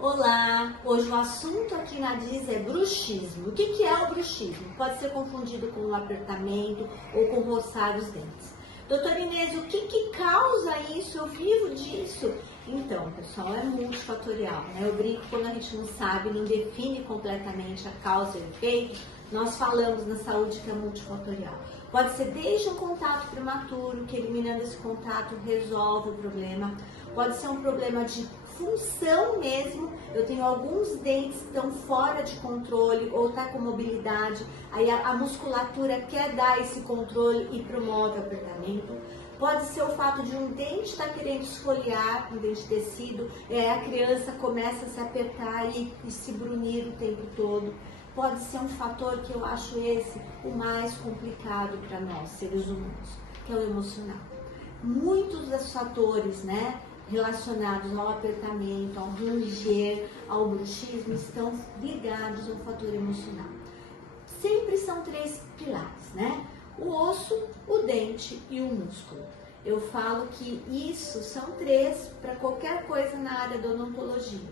Olá! Hoje o assunto aqui na Diz é bruxismo. O que é o bruxismo? Pode ser confundido com um apertamento ou com roçar os dentes. Doutora Inês, o que causa isso? Eu vivo disso. Então, pessoal, é multifatorial, né? Eu brinco quando a gente não sabe, não define completamente a causa e o efeito. Nós falamos na saúde que é multifatorial. Pode ser desde um contato prematuro, que eliminando esse contato resolve o problema. Pode ser um problema de função mesmo, eu tenho alguns dentes que estão fora de controle ou tá com mobilidade, aí a musculatura quer dar esse controle e promove o apertamento. Pode ser o fato de um dente estar querendo esfoliar, um dente de tecido, a criança começa a se apertar e se brunir o tempo todo. Pode ser um fator que eu acho esse o mais complicado para nós, seres humanos, que é o emocional. Muitos dos fatores, né, relacionados ao apertamento, ao ranger, ao bruxismo, estão ligados ao fator emocional. Sempre são três pilares, né? O osso, o dente e o músculo. Eu falo que isso são três para qualquer coisa na área da odontologia.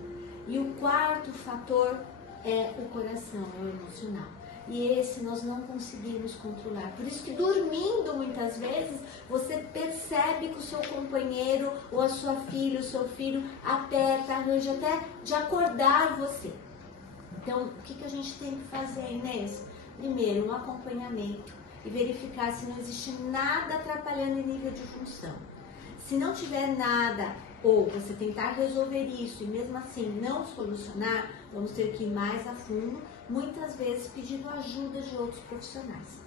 E o quarto fator é o coração, é o emocional. E esse nós não conseguimos controlar. Por isso que dormindo, muitas vezes, você percebe que o seu companheiro ou a sua filha, o seu filho aperta, arranja até de acordar você. Então, o que a gente tem que fazer, Inês? Primeiro, um acompanhamento e verificar se não existe nada atrapalhando em nível de função. Se não tiver nada, ou você tentar resolver isso e mesmo assim não solucionar, vamos ter que ir mais a fundo, muitas vezes pedindo ajuda de outros profissionais.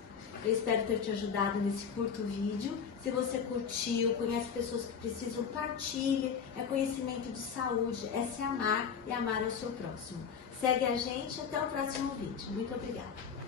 Eu espero ter te ajudado nesse curto vídeo. Se você curtiu, conhece pessoas que precisam, partilhe. É conhecimento de saúde, é se amar e amar ao seu próximo. Segue a gente, até o próximo vídeo. Muito obrigada.